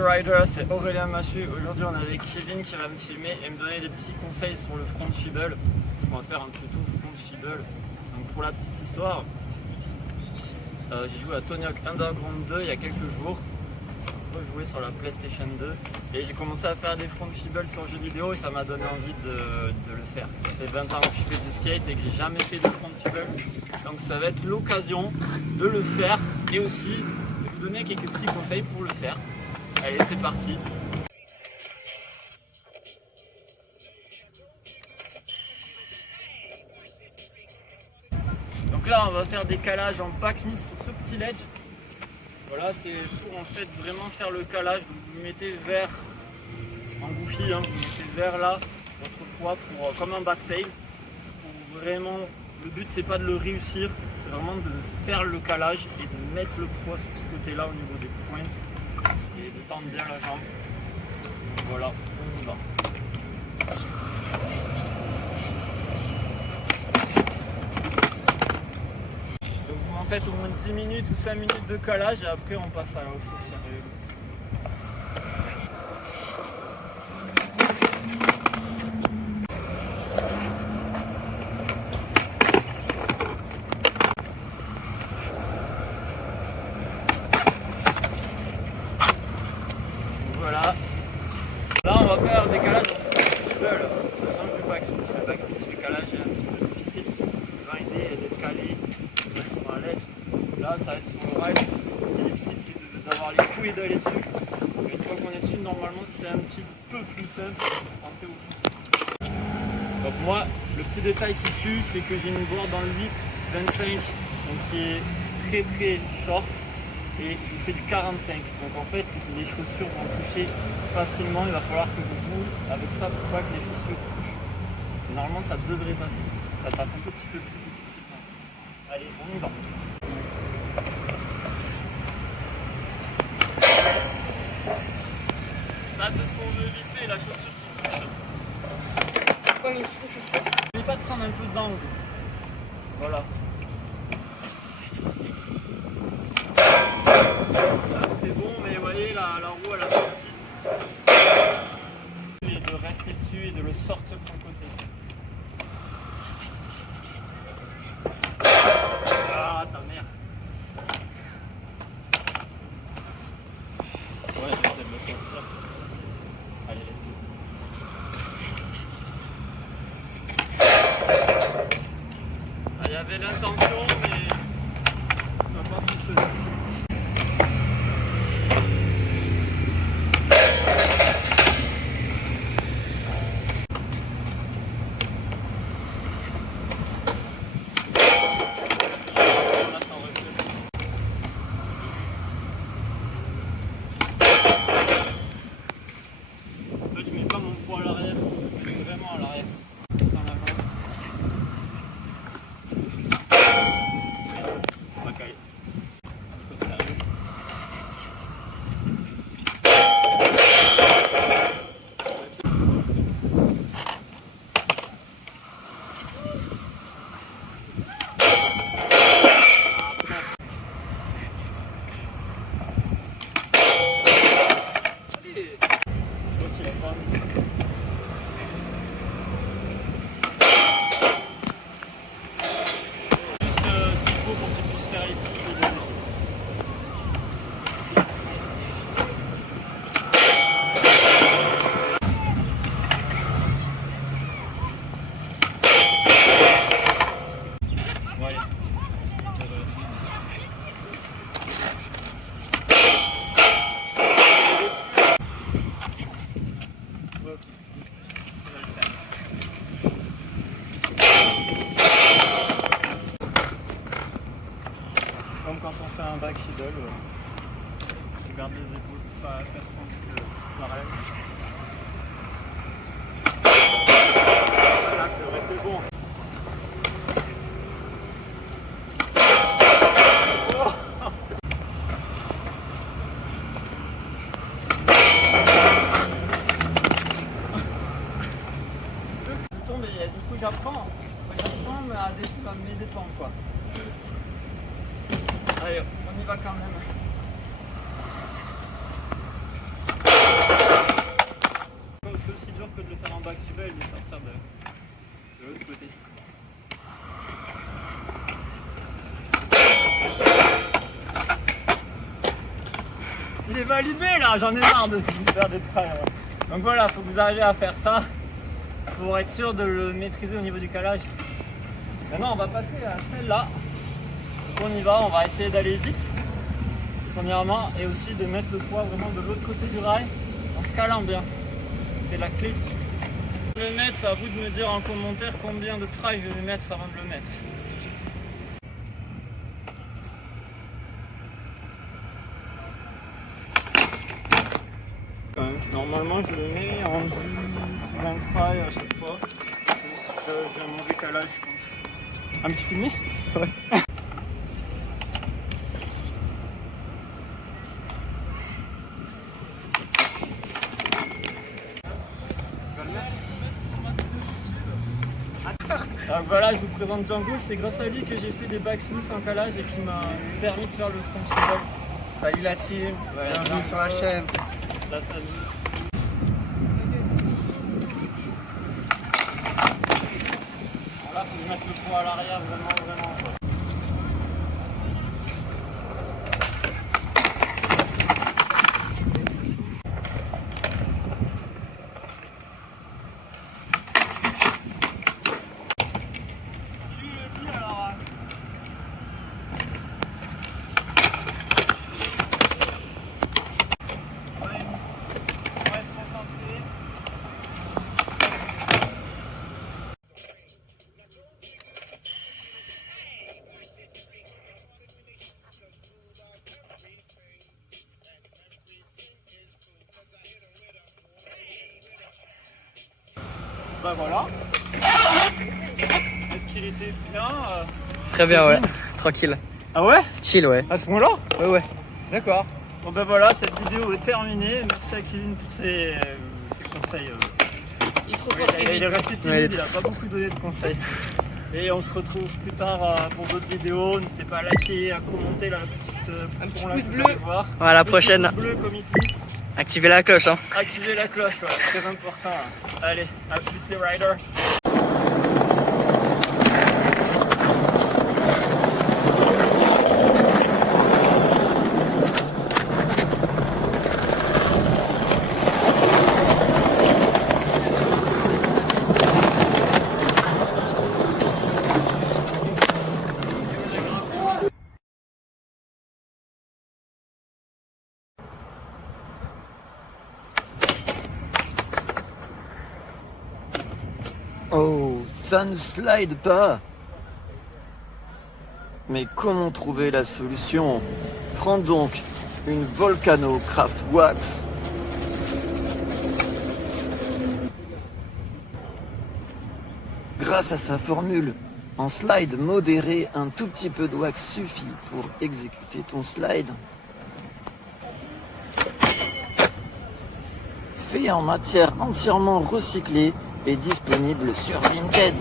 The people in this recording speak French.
Rider, c'est Aurélien Machu. Aujourd'hui on est avec Kevin qui va me filmer et me donner des petits conseils sur le front fibble. On va faire un tuto front fibble. Donc pour la petite histoire, j'ai joué à Tony Hawk Underground 2 il y a quelques jours. J'ai joué sur la PlayStation 2 et j'ai commencé à faire des front fibble sur jeux vidéo et ça m'a donné envie de le faire. Ça fait 20 ans que je fais du skate et que j'ai jamais fait de front fibble. Donc ça va être l'occasion de le faire et aussi de vous donner quelques petits conseils pour le faire. Allez, c'est parti. Donc là, on va faire des calages en backsmith sur ce petit ledge. Voilà, c'est pour en fait vraiment faire le calage. Donc vous mettez vers en goofy, hein, vous mettez vers là votre poids pour comme un backtail. Pour vraiment, le but c'est pas de le réussir, c'est vraiment de faire le calage et de mettre le poids sur ce côté-là au niveau des pointes et de tendre bien la jambe. Voilà, on y va. En fait au moins 10 minutes ou 5 minutes de calage et après on passe à la chose sérieuse. Voilà. Là on va faire des calages en fibble. Ça change du backsmith. Le backsmith, le calage est un petit peu difficile, surtout de grinder et d'être calé. Sur un ledge. Là ça va être sur le ride. Ce qui est difficile c'est d'avoir les couilles et d'aller dessus. Et une fois qu'on est dessus, normalement c'est un petit peu plus simple en théorie. Donc moi, le petit détail qui tue, c'est que j'ai une board dans le X25 donc qui est très très short et je fais du 45. Donc en fait les chaussures vont toucher facilement. Il va falloir que je joue avec ça pour pas que les chaussures touchent. Et normalement ça devrait passer. Ça passe un petit peu plus difficile. Allez, on y va. Ça, c'est ce qu'on veut éviter, la chaussure qui touche. Ouais, mais je sais que je peux. N'oublie pas de prendre un peu d'angle. Voilà. Là, c'était bon, mais vous voyez, la roue, elle a sorti. Et de rester dessus et de le sortir de son côté. Ah, ta mère. Ouais, j'essaie de le sortir. Allez, let's go. Ah, il y avait l'intention, mais ça n'a pas fonctionné. Je mets pas mon poids à l'arrière, vraiment à l'arrière, dans la jambe. Ok. Faut sérieux. Comme quand on fait un back fiddle, tu gardes les épaules, ça va faire pareil. Là c'est vrai que c'est bon. Mais du coup j'apprends mais à mes dépens quoi. Allez, on y va quand même. pas qu'il veuille de sortir de l'autre côté. Il est validé là, j'en ai marre de faire des trails. Donc voilà, il faut que vous arriviez à faire ça pour être sûr de le maîtriser au niveau du calage. Maintenant on va passer à celle-là. Donc on y va, on va essayer d'aller vite premièrement et aussi de mettre le poids vraiment de l'autre côté du rail en se calant bien. C'est la clé du succès. Je vais le mettre, c'est à vous de me dire en commentaire combien de trails je vais mettre avant de le mettre. Normalement je le mets en 10, 20 trails à chaque fois. J'ai un mauvais calage je pense. Un petit filmé? Ouais. Donc voilà, je vous présente Django, c'est grâce à lui que j'ai fait des backsmiths en calage et qui m'a permis de faire le French Football. Salut la team, bienvenue sur la chaîne. La famille. Voilà, faut mettre le poids à l'arrière vraiment. Bah voilà. Est-ce qu'il était bien Très bien, ouais. Tranquille. Ah ouais? Chill, ouais. À ce point-là? Ouais. D'accord. Bon ben voilà, cette vidéo est terminée. Merci à Kevin pour ses conseils. Il est trop fort, il est resté timide, il n'a pas beaucoup donné de conseils. Et on se retrouve plus tard pour d'autres vidéos. N'hésitez pas à liker, à commenter la petite un petit pouce bleu. Voilà, la prochaine. Pouce bleu comme ici. Activez la cloche, hein. Activez la cloche, ouais, très important. Allez, à plus les riders. Oh, ça ne slide pas. Mais comment trouver la solution? Prends donc une Volcano Craft Wax. Grâce à sa formule, en slide modéré, un tout petit peu de wax suffit pour exécuter ton slide. Fait en matière entièrement recyclée et disponible sur Vinted.